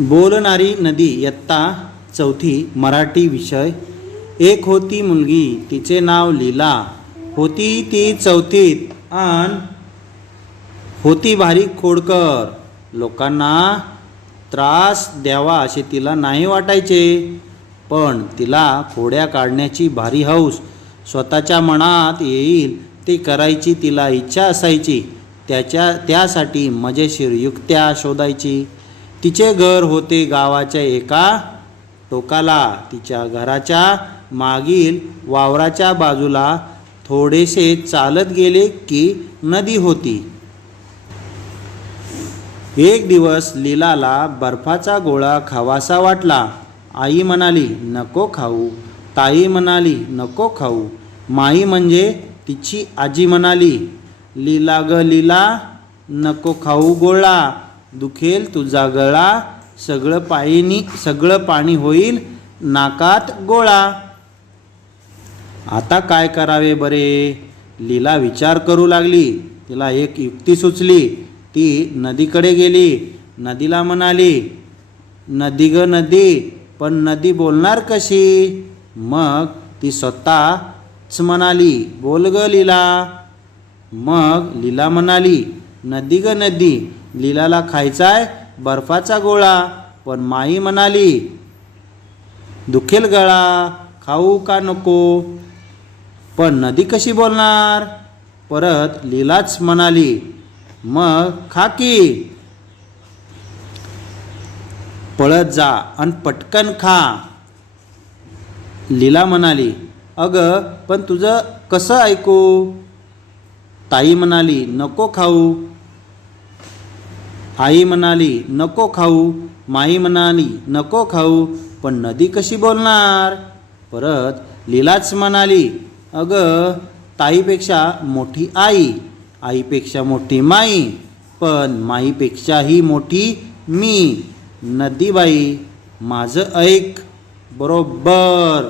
बोलणारी नदी इयत्ता चौथी मराठी विषय. एक होती मुलगी तिचे नाव लीला. होती ती चौथीत आण होती भारी खोडकर. लोकांना त्रास द्यावा असे तिला नाही वाटायचे. पण तिला खोड्या काढण्याची भारी हौस स्वतःच्या मनात येईल ते करायची तिला इच्छा असायची. त्याच्या त्यासाठी मजेशीर युक्त्या शोधायची. तिचे घर होते गावाच्या एका टोकाला. तिच्या घराच्या मागील वावराच्या बाजूला थोडेसे चालत गेले की नदी होती. एक दिवस लीलाला बर्फाचा गोळा खावासा वाटला. आई म्हणाली नको खाऊ. ताई म्हणाली नको खाऊ. माई म्हणजे तिची आजी म्हणाली लीला ग लीला नको खाऊ गोळा. दुखेल तुझा गळा सगळं पायीनी सगळं पाणी होईल नाकात गोळा. आता काय करावे बरे? लीला विचार करू लागली. तिला एक युक्ती सुचली. ती नदीकडे गेली. नदीला म्हणाली नदी ग नदी पण नदी बोलणार कशी? मग ती स्वतःच म्हणाली बोल ग लीला. मग लीला म्हणाली नदी ग नदी लीलाला खायचाय बर्फाचा गोळा. पण माई म्हणाली दुखेल गळा खाऊ का नको? पण नदी कशी बोलणार? परत लीलाच म्हणाली मग खा की. पळत जा आणि पटकन खा. लीला म्हणाली अगं पण तुझं कसं ऐकू? ताई म्हणाली नको खाऊ. आई म्हणाली नको खाऊ. माई म्हणाली नको खाऊ. पण नदी कशी बोलणार? परत लीलाच म्हणाली अगं ताईपेक्षा मोठी आई आईपेक्षा मोठी माई पण माईपेक्षाही मोठी मी. नदीबाई माझं ऐक. बरोबर.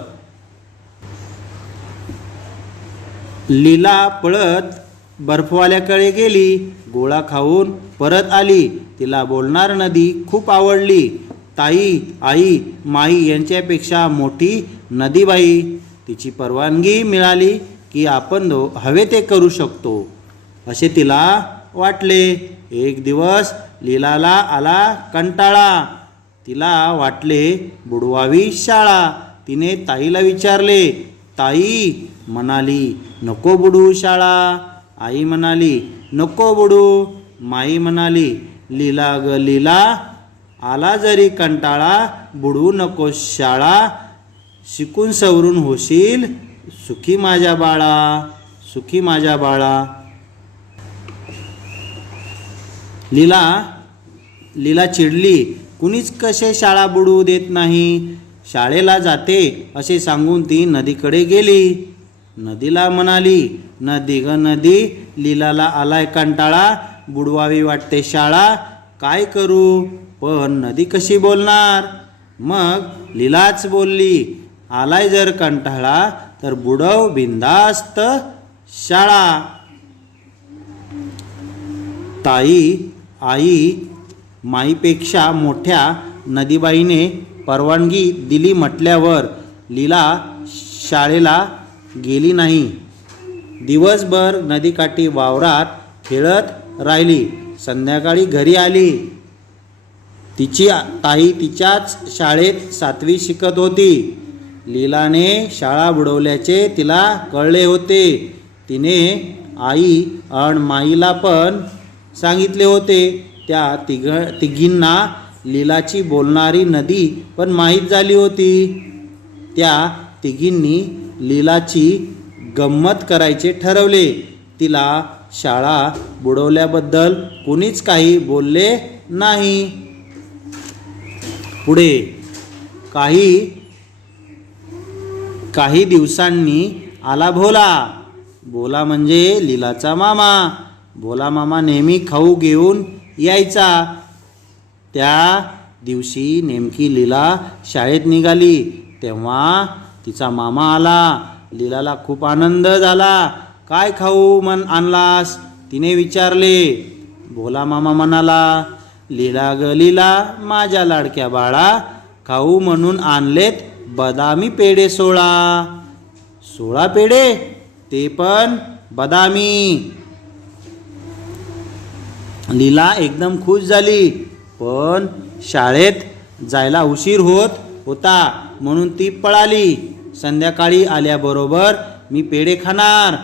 लीला पळत बर्फवाल्याकडे गेली गोळा खाऊन परत आली. तिला बोलणार नदी खूप आवडली. ताई आई माई यांच्यापेक्षा मोठी नदीबाई. तिची परवानगी मिळाली की आपण दो हवे ते करू शकतो. असे तिला वाटले. एक दिवस लीलाला आला कंटाळा. तिला वाटले बुडवावी शाळा. तिने ताईला विचारले ताई म्हणाली नको बुडू शाळा. आई म्हणाली नको बुडू. माई म्हणाली लीला ग लीला आला जरी कंटाळा बुडवू नको शाळा शिकून सवरून होशील सुखी माझ्या बाळा सुखी माझ्या बाळा. लीला लीला चिडली कुणीच कसे शाळा बुडवू देत नाही? शाळेला जाते असे सांगून ती नदीकडे गेली. नदीला म्हणाली नदी ग नदी लीलाला आलाय कंटाळा बुडवावी वाटते शाळा काय करू? पण नदी कशी बोलणार? मग लीलाच बोलली आलाय जर कंटाळा तर बुडव बिंदास्त शाळा. ताई आई माईपेक्षा मोठ्या नदीबाईने परवानगी दिली म्हटल्यावर लीला शाळेला गेली नाही. दिवसभर नदीकाठी वावरात खेळत राहिली. संध्याकाळी घरी आली. तिची ताई तिच्याच शाळेत सातवी शिकत होती. लीलाने शाळा बुडवल्याचे तिला कळले होते. तिने आई आणि माईला पण सांगितले होते. त्या तिघ तिघींना लीलाची बोलणारी नदी पण माहीत झाली होती. त्या तिघींनी लीलाची गंमत करायचे ठरवले. तिला शाळा बुडवल्याबद्दल कुणीच काही बोलले नाही. पुढे काही काही दिवसांनी आला भोला. भोला म्हणजे लीलाचा मामा. भोला मामा नेहमी खाऊ घेऊन यायचा. त्या दिवशी नेमकी लीला शाळेत निघाली. तेव्हा तिचा मामा आला लीलाला खूप आनंद झाला. काय खाऊ मन आणलास? तिने विचारले. भोला मामा म्हणाला लीला ग लीला माझ्या लाडक्या बाळा खाऊ म्हणून आणलेत बदामी पेढे सोळा. सोळा पेढे? ते पण बदामी. लीला एकदम खुश झाली पण शाळेत जायला उशीर होत होता म्हणून ती पळाली. संध्याकाळी आल्याबरोबर मी पेढे खाणार.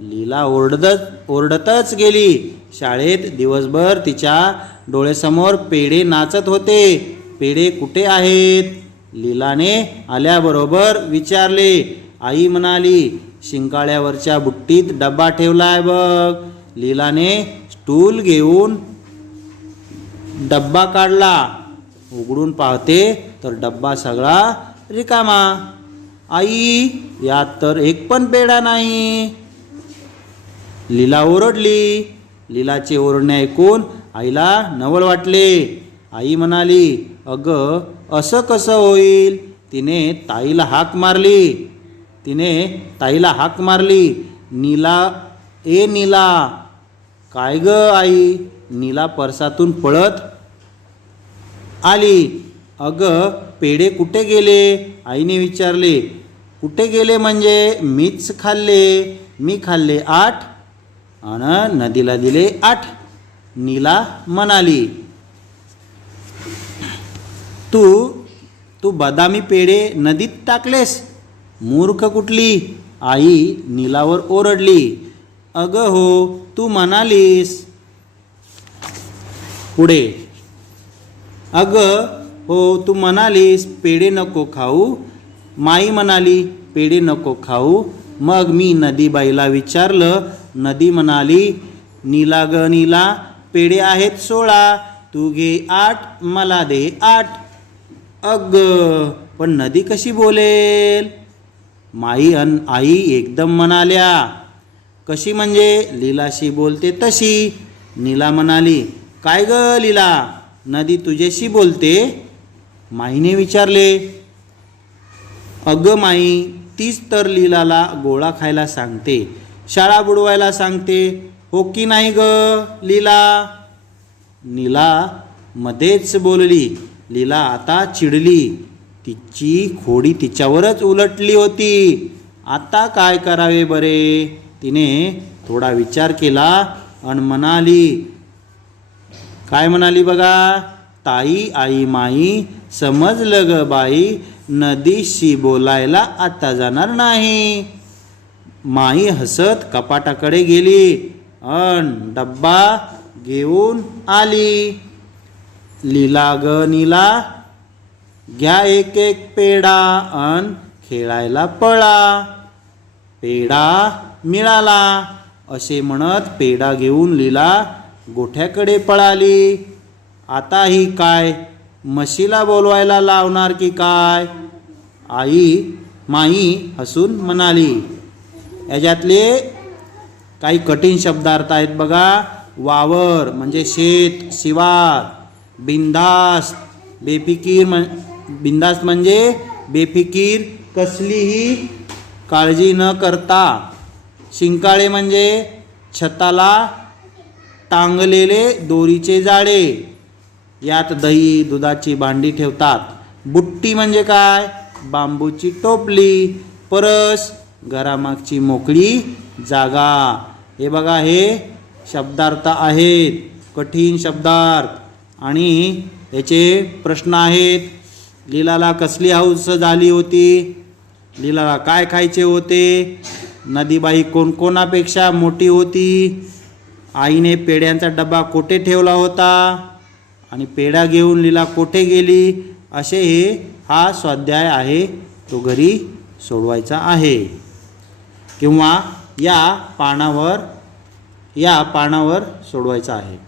लीला ओरडत ओरडतच गेली. शाळेत दिवसभर तिच्या डोळ्यासमोर पेढे नाचत होते. पेढे कुठे आहेत? लीलाने आल्याबरोबर विचारले. आई म्हणाली शिंकाळ्यावरच्या बुट्टीत डब्बा ठेवलाय बघ. लीलाने स्टूल घेऊन डब्बा काढला. उघडून पाहते तर डब्बा सगळा रिकामा. आई यात तर एक पण पेढा नाही. लीला ओरडली. लीलाचे ओरडणे ऐकून आईला नवल वाटले. आई म्हणाली अगं असं कसं होईल? तिने ताईला हाक मारली. तिने ताईला हाक मारली. नीला ए नीला. काय ग आई? नीला परसातून पळत आली. अगं पेढे कुठे गेले? आईने विचारले कुठे गेले म्हणजे? मीच खाल्ले. मी खाल्ले आठ. आणि नदीला दिले आठ. नीला म्हणाली तू तू बदामी पेढे नदीत टाकलेस. मूर्ख कुठली? आई नीलावर ओरडली. अगं हो तू म्हणालीस. पुढे. अगं हो तू म्हणालीस पेढे नको खाऊ. माई म्हणाली पेढे नको खाऊ. मग मी नदीबाईला विचारलं नदी म्हणाली नीला ग नीला पेढे आहेत सोळा. तू घे आठ मला दे आठ. अग पण नदी कशी बोलेल? माई अन आई एकदम म्हणाल्या कशी म्हणजे? लीलाशी बोलते तशी. नीला म्हणाली काय ग लीला? नदी तुझ्याशी बोलते? माईने विचारले अगं माई तीच तर लीलाला गोळा खायला सांगते शाळा बुडवायला सांगते हो की नाही ग लीला? नीला मध्येच बोलली लीला आता चिडली तिची खोडी तिच्यावरच उलटली होती. आता काय करावे बरे? तिने थोडा विचार केला आणि म्हणाली काय म्हणाली बघा ताई आई माई समजलं ग बाई नदीशी बोलायला आता जाणार नाही. माई हसत कपाटाकडे गेली. अन डब्बा घेऊन आली. लिला ग नीला घ्या एक एक पेढा अन खेळायला पळा. पेढा मिळाला. असे म्हणत पेढा घेऊन लीला गोठ्याकडे पळाली. आता ही काय? म्हशीला बोलवायला लावणार की काय? आई माई हसून म्हणाली. याच्यातले काही कठीण शब्दार्थ आहेत बघा. वावर म्हणजे शेत शिवार. बिंदास्त बेफिकीर म्हण बिंदास्त म्हणजे बेफिकीर कसलीही काळजी न करता. शिंकाळे म्हणजे छताला टांगलेले दोरीचे जाळे. यात दही दुधाची भांडी ठेवतात. बुट्टी म्हणजे काय? बांबूची टोपली परस घरामागची मोकळी जागा. हे बघा हे शब्दार्थ आहेत. कठीण शब्दार्थ. आणि याचे प्रश्न आहेत. लीलाला कसली हौस झाली होती? लीलाला काय खायचे होते? नदीबाई कोणकोणापेक्षा मोठी होती? आईने पेढ्यांचा डबा कोठे ठेवला होता? आणि पेढा घेऊन लीला कोठे गेली? असे हे हा स्वाध्याय आहे तो घरी सोडवायचा आहे. किंवा या पानावर या पानावर सोडवायचा आहे.